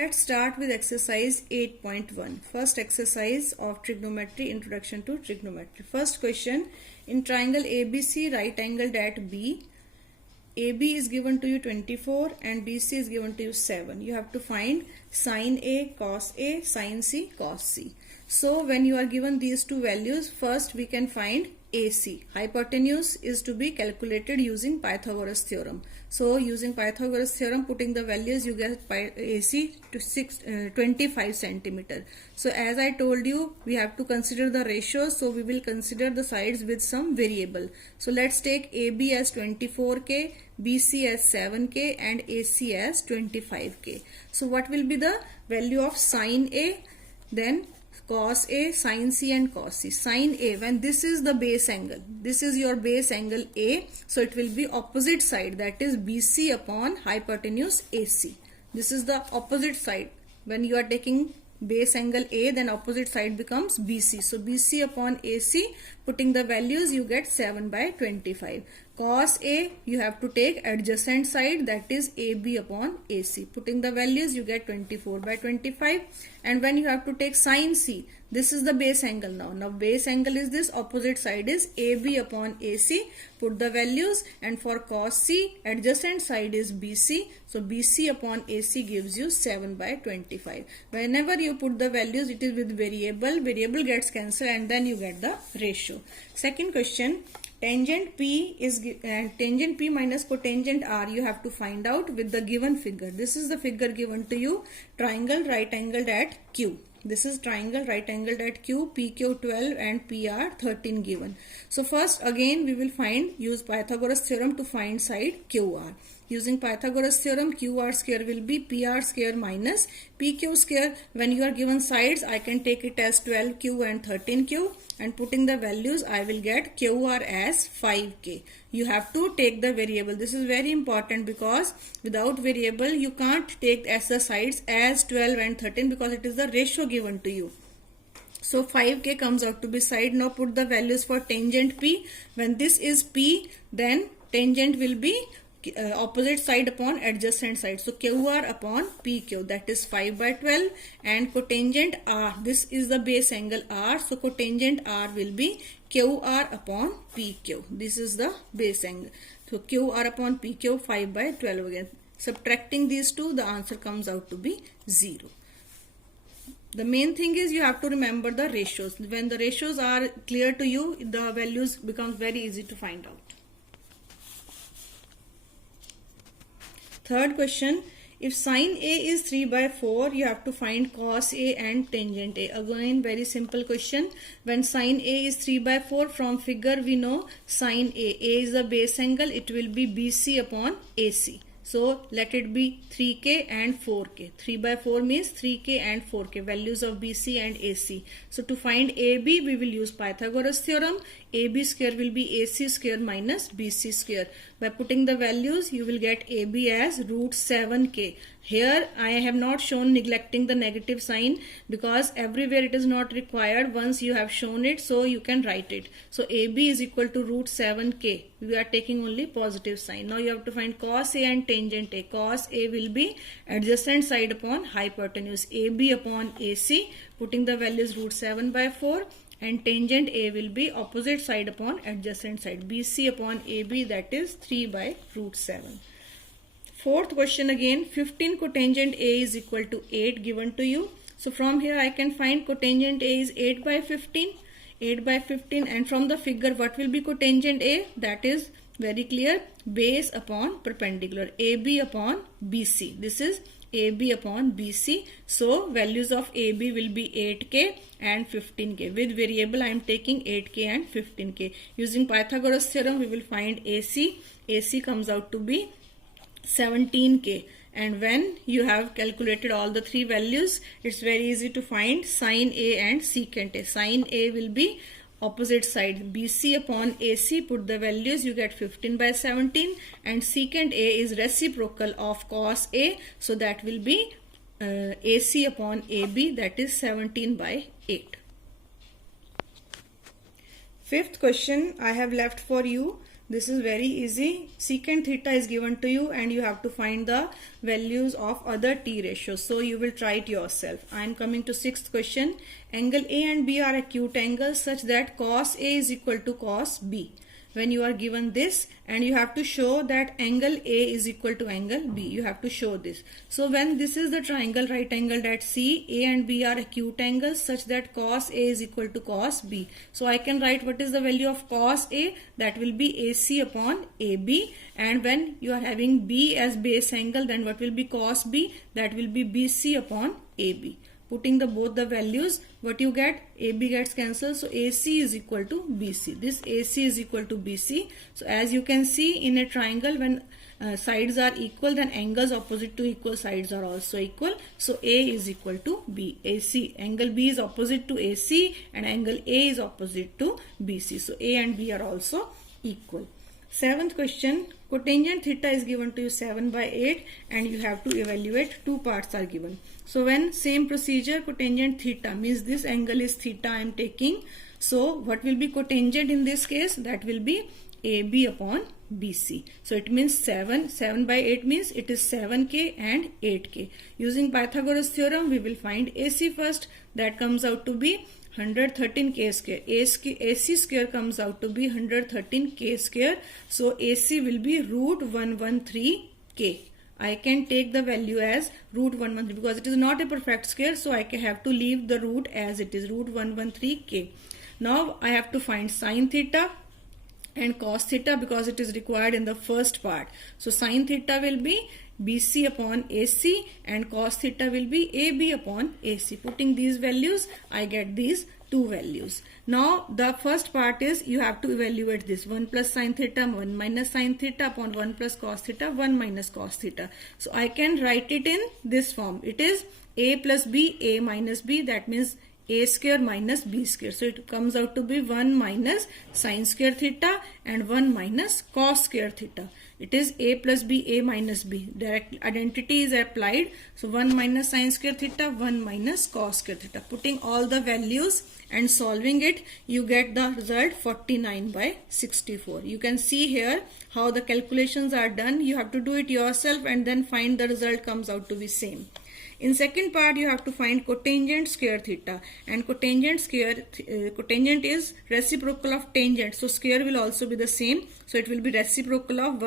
Let's start with exercise 8.1. First exercise of trigonometry, introduction to trigonometry. First question, in triangle ABC, right angled at B, AB is given to you 24 and BC is given to you 7. You have to find sin A, cos A, sin C, cos C. So when you are given these two values, first we can find AC. Hypotenuse is to be calculated using Pythagoras theorem. So using Pythagoras theorem, putting the values, you get AC to 25 centimeter. So as I told you, we have to consider the ratios. So we will consider the sides with some variable. So let's take AB as 24K, BC as 7K and AC as 25K. So what will be the value of sin A? Then cos A, sin C and cos C. Sin A, when this is the base angle, this is your base angle A, so it will be opposite side, that is BC upon hypotenuse AC. This is the opposite side. When you are taking base angle A, then opposite side becomes BC. So BC upon AC, putting the values, you get 7 by 25. Cos A, you have to take adjacent side, that is AB upon AC. Putting the values, you get 24 by 25. And when you have to take sin C, this is the base angle now. Now base angle is this, opposite side is AB upon AC. Put the values, and for cos C, adjacent side is BC. So BC upon AC gives you 7 by 25. Whenever you put the values, it is with variable. Variable gets cancelled and then you get the ratio. Second question. Tangent P is tangent P minus cotangent R you have to find out with the given figure. This is the figure given to you, triangle right angled at Q. This is triangle right angled at Q, PQ 12 and PR 13 given. So first again we will use Pythagoras theorem to find side QR. Using Pythagoras theorem, QR square will be PR square minus PQ square. When you are given sides, I can take it as 12Q and 13Q, and putting the values, I will get QR as 5K. You have to take the variable. This is very important because without variable, you can't take as the sides as 12 and 13 because it is the ratio given to you. So 5K comes out to be side. Now put the values for tangent P. When this is P, then tangent will be opposite side upon adjacent side. So QR upon PQ, that is 5 by 12, and cotangent R, this is the base angle R, so cotangent R will be QR upon PQ. This is the base angle. So QR upon PQ 5 by 12 again. Subtracting these two, the answer comes out to be 0. The main thing is you have to remember the ratios. When the ratios are clear to you, the values becomes very easy to find out. Third question, if sin A is 3 by 4, you have to find cos A and tangent A. Again, very simple question. When sin A is 3 by 4, from figure we know sin A. A is the base angle, it will be BC upon AC. So let it be 3K and 4K. 3 by 4 means 3K and 4K, values of BC and AC. So to find AB, we will use Pythagoras theorem. AB square will be AC square minus BC square. By putting the values, you will get AB as root 7K. Here I have not shown neglecting the negative sign because everywhere it is not required. Once you have shown it, so you can write it. So AB is equal to root 7K. We are taking only positive sign. Now you have to find cos A and tangent A. Cos A will be adjacent side upon hypotenuse, AB upon AC. Putting the values root 7 by 4. And tangent A will be opposite side upon adjacent side, BC upon AB, that is 3 by root 7. Fourth question again, 15 cotangent A is equal to 8 given to you. So from here I can find cotangent A is 8 by 15. 8 by 15, and from the figure what will be cotangent A? That is very clear, base upon perpendicular, AB upon BC. This is AB upon BC. So values of AB will be 8K and 15K. With variable I am taking 8K and 15K. Using Pythagoras theorem we will find AC. AC comes out to be 17K. And when you have calculated all the three values, it's very easy to find sin A and secant A. Sin A will be opposite side, BC upon AC. Put the values, you get 15 by 17, and secant A is reciprocal of cos A, so that will be AC upon AB, that is 17 by 8. Fifth question I have left for you. This is very easy. Secant theta is given to you and you have to find the values of other t ratios. So you will try it yourself. I am coming to sixth question. Angle A and B are acute angles such that cos A is equal to cos B. When you are given this and you have to show that angle A is equal to angle B, you have to show this. So when this is the triangle right angled at C, A and B are acute angles such that cos A is equal to cos B. So I can write what is the value of cos A, that will be AC upon AB, and when you are having B as base angle, then what will be cos B, that will be BC upon AB. Putting both the values, what you get, AB gets cancelled, so AC is equal to BC. This AC is equal to BC. So as you can see in a triangle, when sides are equal, then angles opposite to equal sides are also equal. So A is equal to B. AC, angle B is opposite to AC and angle A is opposite to BC. So A and B are also equal. Seventh question, cotangent theta is given to you 7/8 and you have to evaluate. Two parts are given. So when same procedure, cotangent theta means this angle is theta I am taking. So what will be cotangent in this case? That will be AB upon BC. So it means 7/8 means it is 7K and 8K. Using Pythagoras theorem, we will find AC first. That comes out to be 113K square. AC square comes out to be 113K square. So AC will be root 113K. I can take the value as root 113 because it is not a perfect square. So I have to leave the root as it is, root 113K. Now I have to find sin theta and cos theta because it is required in the first part. So sin theta will be BC upon AC and cos theta will be AB upon AC. Putting these values, I get these two values. Now the first part is you have to evaluate this 1 plus sin theta, 1 minus sin theta upon 1 plus cos theta, 1 minus cos theta. So I can write it in this form. It is A plus B, A minus B, that means A square minus B square. So it comes out to be 1 minus sin square theta and 1 minus cos square theta. It is A plus B, A minus B. Direct identity is applied. So 1 minus sin square theta, 1 minus cos square theta. Putting all the values and solving it, you get the result 49/64. You can see here how the calculations are done. You have to do it yourself and then find the result comes out to be same. In second part, you have to find cotangent square theta, and cotangent is reciprocal of tangent. So square will also be the same. So it will be reciprocal of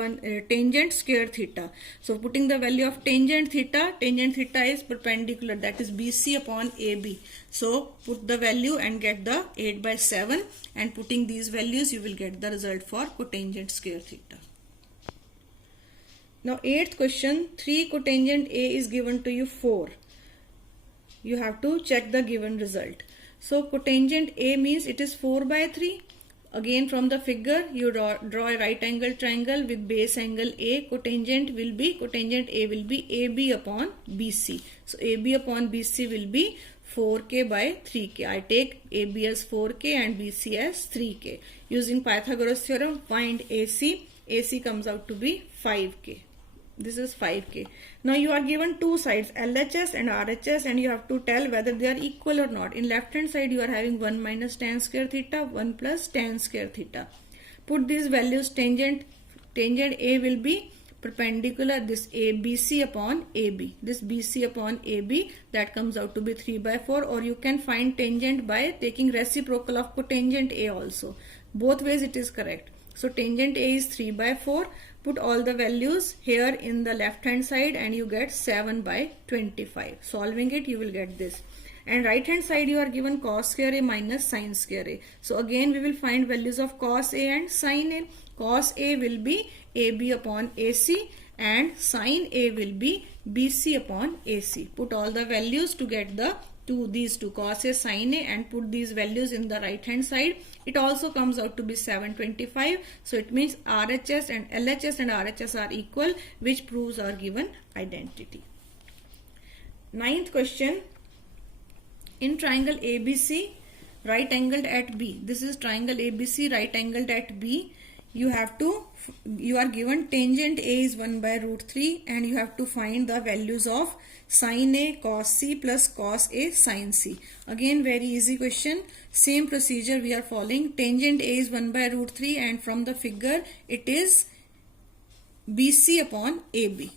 tangent square theta. So putting the value of tangent theta is perpendicular, that is BC upon AB. So put the value and get the 8/7, and putting these values you will get the result for cotangent square theta. Now 8th question, 3 cotangent A is given to you 4. You have to check the given result. So cotangent A means it is 4/3. Again from the figure you draw a right angle triangle with base angle A. Cotangent A will be AB upon BC. So AB upon BC will be 4K/3K. I take AB as 4K and BC as 3K. Using Pythagoras theorem, find AC. AC comes out to be 5K. This is 5K. Now you are given two sides, LHS and RHS, and you have to tell whether they are equal or not. In left hand side you are having 1 minus tan square theta, 1 plus tan square theta. Put these values. Tangent A will be perpendicular this BC upon AB. This BC upon AB, that comes out to be 3/4, or you can find tangent by taking reciprocal of cotangent A also. Both ways it is correct. So tangent A is 3/4. Put all the values here in the left hand side and you get 7/25. Solving it, you will get this. And right hand side you are given cos square A minus sin square A. So again we will find values of cos A and sin A. Cos A will be AB upon AC and sin A will be BC upon AC. Put all the values to get these two, cos A, sin A, and put these values in the right hand side. It also comes out to be 7/25. So it means RHS and LHS and RHS are equal, which proves our given identity. 9th question, in triangle ABC right angled at B. This is triangle ABC right angled at B. you are given tangent A is 1 by root 3 and you have to find the values of sin A cos C plus cos A sin C. Again very easy question, same procedure we are following. Tangent A is 1 by root 3 and from the figure it is BC upon AB.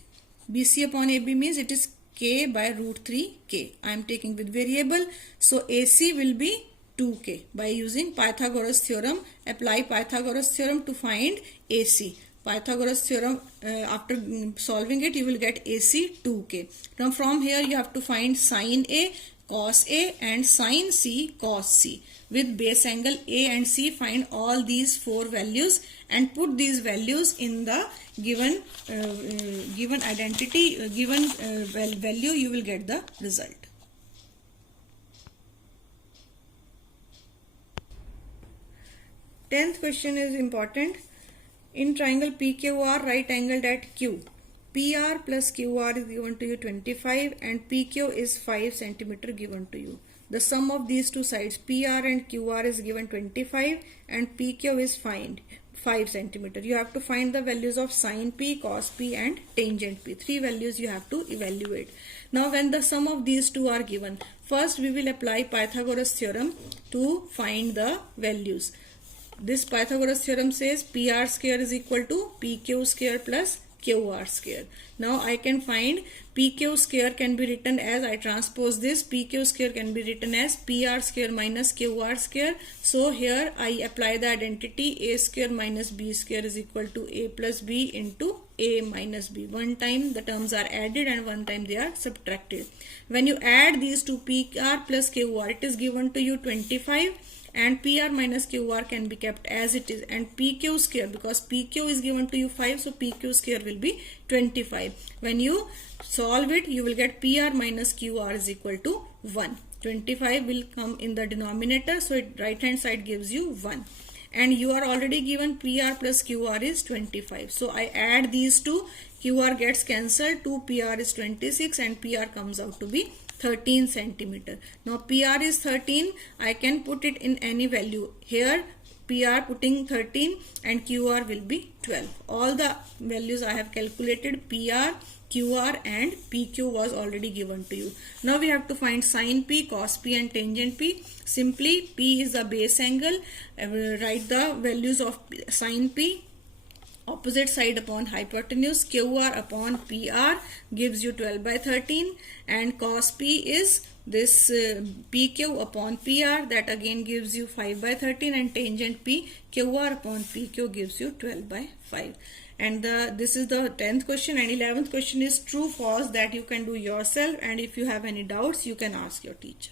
BC upon AB means it is K by root 3K. I am taking with variable, so AC will be 2K. By using Pythagoras theorem, apply Pythagoras theorem to find AC. Pythagoras theorem, after solving it, you will get AC 2K. Now from here you have to find sin A, cos A and sin C, cos C. With base angle A and C, find all these four values and put these values in the given identity, given value, you will get the result. Tenth question is important. In triangle PQR, right angled at Q, PR plus QR is given to you 25 and PQ is 5 cm given to you. The sum of these two sides PR and QR is given 25 and PQ is 5 cm. You have to find the values of sin P, cos P and tangent P. Three values you have to evaluate. Now when the sum of these two are given, first we will apply Pythagoras theorem to find the values. This Pythagoras theorem says PR square is equal to PQ square plus QR square. Now I can find PQ square can be written as, I transpose this, PQ square can be written as PR square minus QR square. So here I apply the identity A square minus B square is equal to A plus B into A minus B. One time the terms are added and one time they are subtracted. When you add these two, PR plus QR, it is given to you 25. And PR minus QR can be kept as it is, and PQ square, because PQ is given to you 5, so PQ square will be 25. When you solve it, you will get PR minus QR is equal to 1. 25 will come in the denominator, so right hand side gives you 1. And you are already given PR plus QR is 25. So I add these two, QR gets cancelled, 2 PR is 26 and PR comes out to be 13 centimeter. Now PR is 13, I can put it in any value. Here PR putting 13 and QR will be 12. All the values I have calculated, PR, QR and PQ was already given to you. Now we have to find sin P, cos P and tangent P. Simply P is the base angle. Write the values of sin P. Opposite side upon hypotenuse, QR upon PR gives you 12 by 13 and cos P is this PQ upon PR, that again gives you 5 by 13 and tangent P, QR upon PQ gives you 12 by 5. And this is the 10th question, and 11th question is true false, that you can do yourself, and if you have any doubts you can ask your teacher.